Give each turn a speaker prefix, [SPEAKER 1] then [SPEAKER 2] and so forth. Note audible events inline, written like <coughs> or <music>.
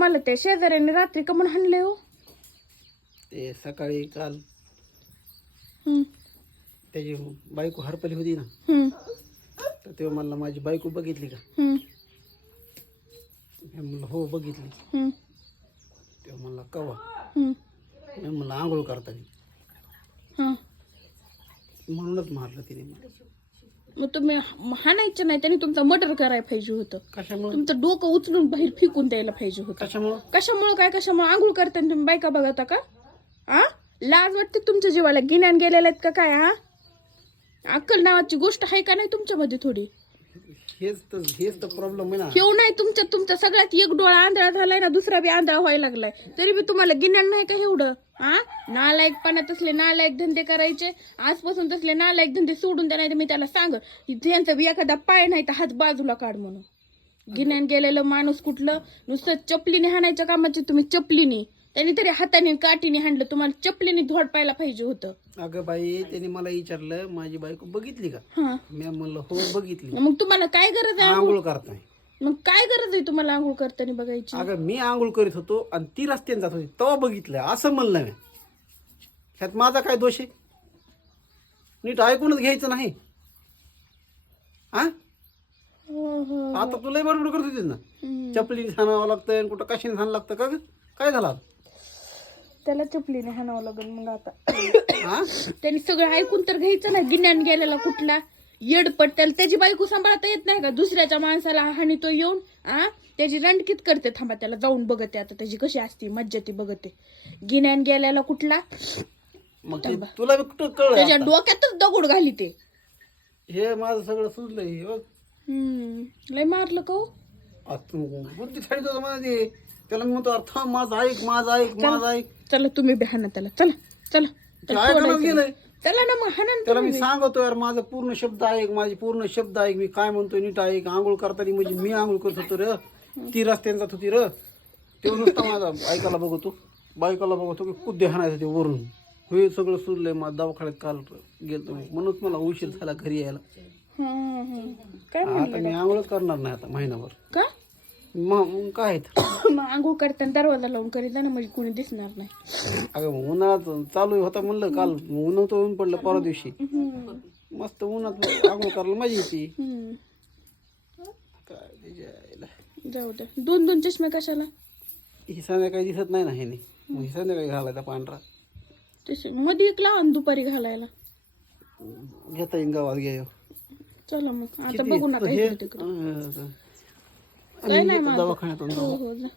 [SPEAKER 1] तुम्हाला त्या शेजाऱ्याने रात्री का म्हणून हाणले हो?
[SPEAKER 2] ते सकाळी काल
[SPEAKER 1] हम्म,
[SPEAKER 2] त्याची बायको हरपली होती ना.
[SPEAKER 1] हम्म,
[SPEAKER 2] तर तेव्हा मला माझी बायको बघितली का?
[SPEAKER 1] हम्म,
[SPEAKER 2] मी म्हणलं हो बघितली.
[SPEAKER 1] हम्म,
[SPEAKER 2] तेव्हा म्हणला कवा?
[SPEAKER 1] हम्म,
[SPEAKER 2] मी म्हणलं आंघोळ करताना.
[SPEAKER 1] हा.
[SPEAKER 2] म्हणूनच मारलं तिने मला.
[SPEAKER 1] मग तुम्ही हाणायचं नाही त्यांनी तुमचं मर्डर करायला पाहिजे होतं.
[SPEAKER 2] कशामुळं?
[SPEAKER 1] तुमचं डोकं उचलून बाहेर फेकून द्यायला पाहिजे होतं.
[SPEAKER 2] कशामुळं?
[SPEAKER 1] कशामुळं काय कशामुळं? आंघोळ करताना तुम्ही बायका बघता का? आ? लाज वाटते तुमच्या जीवाला? गिन्यान गेलेल्या आहेत का काय हा अक्कल नावाची गोष्ट आहे का नाही तुमच्यामध्ये थोडी?
[SPEAKER 2] हेच तर हेच तर प्रॉब्लेम आहे ना.
[SPEAKER 1] नाही तुमच्या तुमचा सगळ्यात एक डोळा आंधळा झालाय ना दुसरा बी आंधळा व्हायला लागलाय. तरी बी तुम्हाला गिन्यान नाही का एवढं? हा? नालायकपणा तसले नालायक धंदे करायचे आजपासून तसले नालायक धंदे सोडून द्या नाही तर मी त्याला सांग त्यांचा बी एखादा पाय नाही तर हात बाजूला काढ म्हणून. गिन्यान गेलेलं माणूस कुठलं? नुसतं चपलीने हाणायच्या कामाचे तुम्ही चपलीने. त्यांनी तरी हाताने काठीने हाणलं तुम्हाला चपलीने धोड पायला पाहिजे होतं.
[SPEAKER 2] अगं बाई त्याने मला विचारलं माझी बायको बघितली का?
[SPEAKER 1] हा.
[SPEAKER 2] मी म्हणलं हो बघितली.
[SPEAKER 1] मग तुम्हाला काय गरज आहे
[SPEAKER 2] आंघोळ करताय.
[SPEAKER 1] मग काय गरज आहे तुम्हाला आंघोळ करताना बघायची?
[SPEAKER 2] अगं मी आंघोळ करीत होतो आणि ती रस्त्याने जात होती तेव्हा बघितलं. असं म्हणलं मी. ह्यात माझा काय दोष आहे? नीट ऐकूनच घ्यायचं नाही. हा?
[SPEAKER 1] हो हो.
[SPEAKER 2] आता तुला बडबड करत होतीस ना.
[SPEAKER 1] हम्म.
[SPEAKER 2] चपलीने छाणावं लागतं आणि कुठं कशाने छान लागतं का ग? काय झालं आता?
[SPEAKER 1] त्याला चपलीने हाणावं लागेल मग आता.
[SPEAKER 2] हा?
[SPEAKER 1] त्यांनी सगळं ऐकून तर घ्यायचं ना गिन्यान गेलेला कुठला? येडपट त्याला त्याची बायको सांभाळता येत नाही का? दुसऱ्याच्या माणसाला हानी तो येऊन आ? त्याची रणकीत करते. थांबा त्याला जाऊन बघते आता. त्याची कशी असते मज्जा ती बघते. गिन्यान गेलेला कुठला?
[SPEAKER 2] मग ते तुला बी कुठं कळलं
[SPEAKER 1] त्याच्या? डोक्यातच दगड घाली ते.
[SPEAKER 2] हे माझं सगळं हे बघ.
[SPEAKER 1] हम्म. लय मारलं का हो?
[SPEAKER 2] आता बुद्धी ठाणी तुझं मला ते त्याला मी म्हणतो अर्थ माझं ऐक माझं ऐक माझं ऐक.
[SPEAKER 1] चला तुम्ही बी त्याला. चला चला.
[SPEAKER 2] ते
[SPEAKER 1] त्याला
[SPEAKER 2] ऐकायला
[SPEAKER 1] सोडायचं
[SPEAKER 2] गेलंय?
[SPEAKER 1] नाही. चला ना मग हाणा ना
[SPEAKER 2] त्याला मी
[SPEAKER 1] तुम्ही.
[SPEAKER 2] सांगतो यार माझं पूर्ण शब्द ऐक माझे पूर्ण शब्द ऐक मी काय म्हणतोय नीट ऐक. आंघोळ करताना म्हणजे मी आंघोळ करत होतो र. ती रस्त्याने जात होती र. तेव्हा नुसतं माझा ऐकायला बघतो बायकाला बघतो की कुद्दे हाणायचं ते वरून. हे सगळं सुरलंय माझं दवाखान्यात काल गेलतो मी. म्हणूनच मला उशीर झाला घरी यायला.
[SPEAKER 1] हं, हं. काय
[SPEAKER 2] आता मी आंघोळच करणार नाही आता महिनाभर.
[SPEAKER 1] का?
[SPEAKER 2] मग मग काय तर. <coughs>
[SPEAKER 1] मग आंघोळ करताना दरवाजा लावून करीत जा ना म्हणजे कोणी दिसणार नाही.
[SPEAKER 2] अगं मग उन्हाळ्यात चालू होता म्हणलं काल ऊन होतं ऊन पडलं परवा दिवशी.
[SPEAKER 1] हम्म.
[SPEAKER 2] मस्त उन्हात आंघोळ करायला मजा येते.
[SPEAKER 1] हम्म.
[SPEAKER 2] काय आईला.
[SPEAKER 1] जाऊ दे. दोन दोन चष्मे कशाला?
[SPEAKER 2] ही संध्याकाळी दिसत नाही ना ह्याने मग ही संध्याकाळी घालायचा पांढरा.
[SPEAKER 1] तसे मध्ये एक लावा ना दुपारी घालायला.
[SPEAKER 2] घेता येईन गावात घ्या
[SPEAKER 1] चला मग. आता बघू नका इकडं तिकडं
[SPEAKER 2] अं,
[SPEAKER 1] काय नाही
[SPEAKER 2] आणि
[SPEAKER 1] माझं
[SPEAKER 2] दवाखान्यातून
[SPEAKER 1] हो हो जा